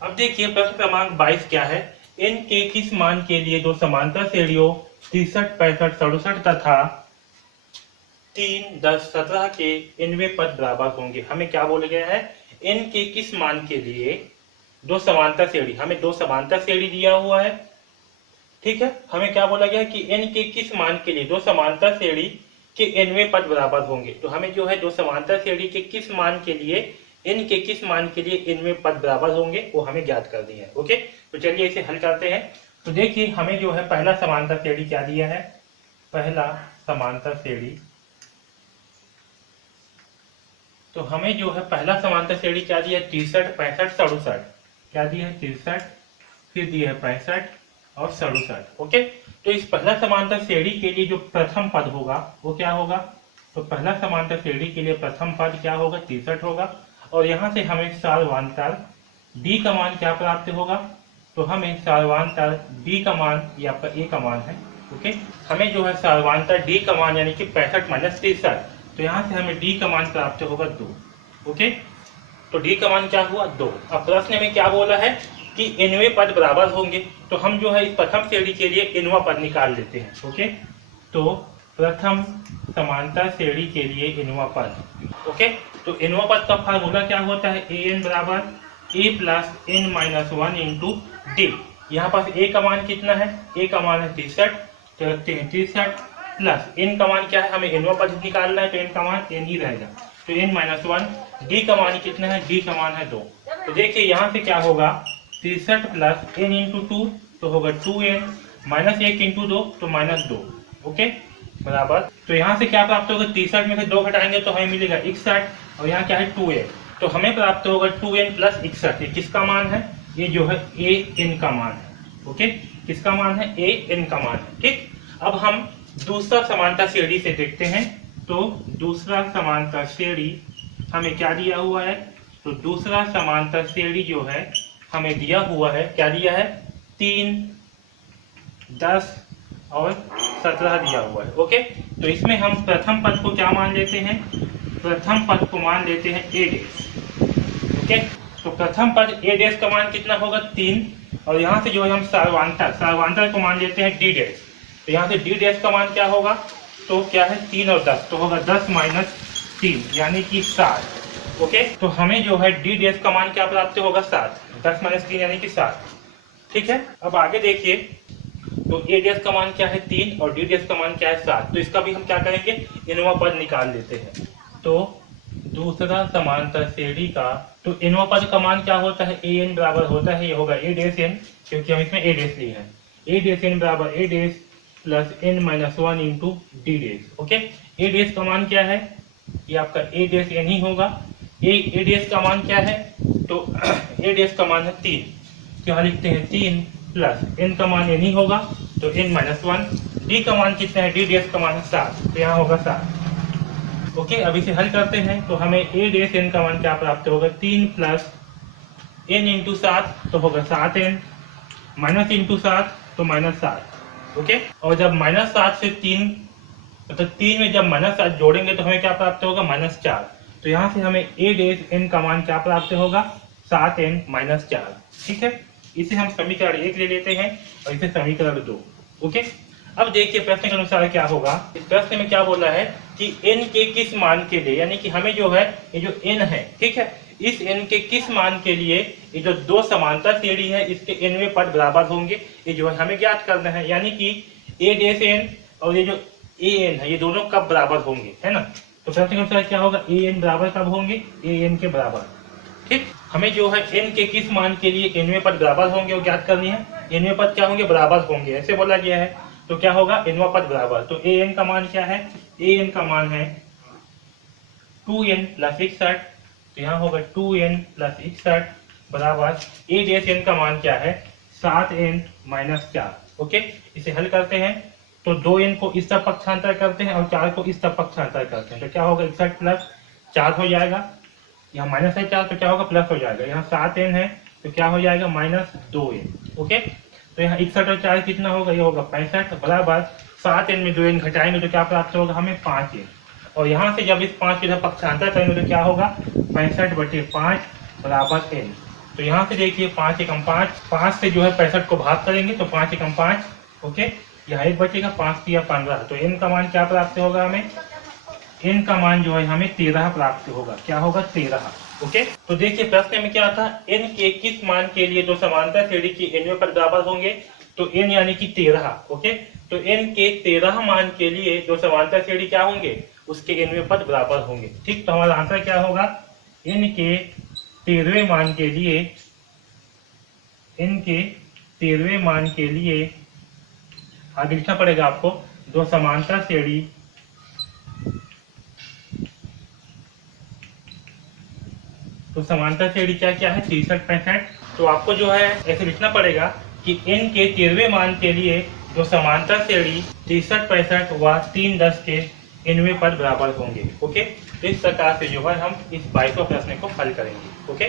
अब देखिए प्रश्न क्रमांक 22 क्या है। n के किस मान के लिए दो समांतर श्रेणियों 63, 65, 67 तथा 3, 10, 17 के nवें पद बराबर होंगे। हमें क्या बोला गया है, n के किस मान के लिए दो समांतर श्रेणी, हमें दो समांतर श्रेणी दिया हुआ है। ठीक है, हमें क्या बोला गया है कि n के किस मान के लिए दो समांतर श्रेणी के nवें पद बराबर होंगे। तो हमें जो है दो समांतर श्रेणी के किस मान के लिए n के किस मान के लिए nवें पद बराबर होंगे वो हमें ज्ञात कर दिया है। ओके, तो चलिए इसे हल करते हैं। तो देखिए हमें जो है पहला समांतर श्रेणी क्या दिया है, पहला समांतर श्रेणी, तो हमें जो है पहला समांतर श्रेणी क्या दिया है, 63, 65, 67। क्या दिया है, 63, फिर दिया है 65 और 67। ओके, तो इस पहला समांतर श्रेणी के लिए जो प्रथम पद होगा वो क्या होगा, तो पहला समांतर श्रेणी के लिए प्रथम पद क्या होगा, 63 होगा। और यहाँ से हमें सार्वधातर d का मान क्या प्राप्त होगा, तो हमें सार्वधातर d का मान, ये आपका a का मान है। ओके, हमें जो है सार्वधातर d का मान यानी कि 65 माइनस 63, तो यहाँ से हमें d का मान प्राप्त होगा 2। ओके, तो d का मान क्या हुआ, 2। अब प्रश्न में क्या बोला है कि nवें पद बराबर होंगे, तो हम जो है इस प्रथम श्रेणी के लिए nवां पद निकाल लेते हैं। ओके, तो प्रथम समांतर श्रेणी के लिए nवां पद। ओके, तो nवां पद का फार्मूला क्या होता है, an बराबर a plus n minus 1 into D. यहाँ पास a का मान कितना है, a का मान है 63, तो रखते हैं 63 प्लस n का मान क्या है, हमें nवां पद निकालना है, तो n का मान n ही रहेगा, तो n माइनस 1। d का मान कितना है, d का मान है 2। तो देखिए यहाँ से क्या होगा, 63 प्लस n इंटू 2 तो होगा 2n, माइनस 1 इंटू 2 तो माइनस 2। ओके, बराबर, तो यहाँ से क्या प्राप्त होगा, 63 में से 2 घटाएंगे तो हमें मिलेगा 61, और यहाँ क्या है 2n, तो हमें प्राप्त होगा 2n प्लस 61। ये किसका मान है, ये जो है an का मान है। ओके, किसका मान है, an का मान है। ठीक, अब हम दूसरा समांतर श्रेणी से देखते हैं। तो दूसरा समांतर श्रेणी हमें क्या दिया हुआ है, तो दूसरा समांतर श्रेणी जो है हमें दिया हुआ है, क्या दिया है, 3, 10 और 17 दिया हुआ है। ओके, तो इसमें हम प्रथम पद को क्या मान लेते हैं, प्रथम पद को मान लेते हैं a डैश। ओके, तो प्रथम पद a डैश का मान कितना होगा, 3, और यहाँ से जो है हम सार्वधातर को मान लेते हैं d डैश। तो यहाँ से d डैश का मान क्या होगा, तो क्या है 3 और 10, तो होगा 10 माइनस 3 यानी कि 7। ओके, तो हमें जो है d डैश का मान क्या प्राप्त होगा, 7, 10 माइनस 3 यानी कि 7। ठीक है, अब आगे देखिए, तो a डैश का मान क्या है 3 और d डैश का मान क्या है 7, तो इसका भी हम क्या करेंगे, nवां पद निकाल लेते हैं। तो दूसरा समांतर श्रेणी का, तो nवां पद का मान क्या होता है, an बराबर होता है, ये होगा a डैश n, क्योंकि हम इसमें a डैश लिए हैं, a डैश n बराबर a dash plus n minus 1 into D dash. Okay, a dash का मान क्या है, ये आपका a डैश n ही होगा। a डैश का मान क्या है, तो a डैश का मान है 3, तो यहाँ लिखते हैं 3 प्लस n का मान n ही होगा, तो n माइनस 1। d का मान कितना है, d डैश का मान है 7, तो यहाँ होगा 7। ओके, अब इसे हल करते हैं, तो हमें a डैश n का मान क्या प्राप्त होगा, 3 प्लस n इंटू 7 तो होगा 7n, माइनस इंटू 7 तो माइनस 7। ओके, और जब माइनस 7 से 3, मतलब 3 में जब माइनस 7 जोड़ेंगे तो हमें क्या प्राप्त होगा, माइनस 4। तो यहाँ से हमें a डैश n का मान क्या प्राप्त होगा, 7n माइनस 4। ठीक है, इसे हम समीकरण 1 ले लेते हैं और इसे समीकरण 2। ओके, अब देखिए प्रश्न के अनुसार क्या होगा, इस प्रश्न में क्या बोला है कि n के किस मान के लिए, यानी कि हमें जो है ये जो n है, ठीक है, इस n के किस मान के लिए ये जो दो समांतर श्रेणी है इसके nवें पद बराबर होंगे, ये जो है हमें ज्ञात करना है। यानी कि a डैश n और ये जो an है ये दोनों कब बराबर होंगे, है ना। तो प्रश्न के अनुसार क्या होगा, an बराबर कब होंगे, an के बराबर। ठीक, हमें जो है n के किस मान के लिए nवें पद बराबर होंगे वो ज्ञात करनी है। nवें पद क्या होंगे, बराबर होंगे, ऐसे बोला गया है, तो क्या होगा, nवां पद बराबर। तो an का मान क्या है, an का मान है 2n प्लस 61, तो यहाँ होगा 2n प्लस 61 बराबर a डैश n का मान क्या है, 7n माइनस 4। ओके, इसे हल करते हैं, तो 2n को इस तरफ पक्षांतर करते हैं और 4 को इस तरफ पक्षांतर करते हैं, तो क्या होगा, 61 प्लस 4 हो जाएगा, यहाँ माइनस है 4 तो क्या होगा, प्लस हो जाएगा, यहाँ 7n है तो क्या हो जाएगा, माइनस 2n। ओके, तो यहाँ 61 और 4 कितना होगा, ये होगा 65 बराबर 7n में 2n घटाएंगे तो क्या प्राप्त होगा हमें, 5n। और यहाँ से जब इस 5 के पक्षांतर करेंगे तो क्या होगा, 65/5 बराबर n। तो यहाँ से देखिए 5 एकम 5, 5 से जो है 65 को भाग करेंगे तो 5 एकम 5, ओके। यहाँ एक बचेगा, 5 तिया 15, तो n का मान क्या प्राप्त होगा हमें? n का मान जो है हमें 13 प्राप्त होगा। क्या होगा? 13, ओके। तो देखिए प्रश्न में क्या था, n के किस मान के लिए दो समांतर श्रेणी की nवें पद बराबर होंगे? तो n यानी कि 13, ओके। तो n के 13 मान के लिए दो समांतर श्रेणी क्या होंगे? उसके nवें पद बराबर होंगे, ठीक। तो हमारा आंसर क्या होगा? n के 13वें मान के लिए, n के 13वें मान के लिए आगे लिखना पड़ेगा आपको, दो समांतर श्रेणी, तो समांतर श्रेणी क्या क्या है? 63, 65। तो आपको जो है ऐसे लिखना पड़ेगा कि n के 13वें मान के लिए दो समांतर श्रेणी 63, 65 व 3 10 के nवें पद बराबर होंगे, ओके। तो इस प्रकार से जो है हम इस 22वें प्रश्न को हल करेंगे, ओके।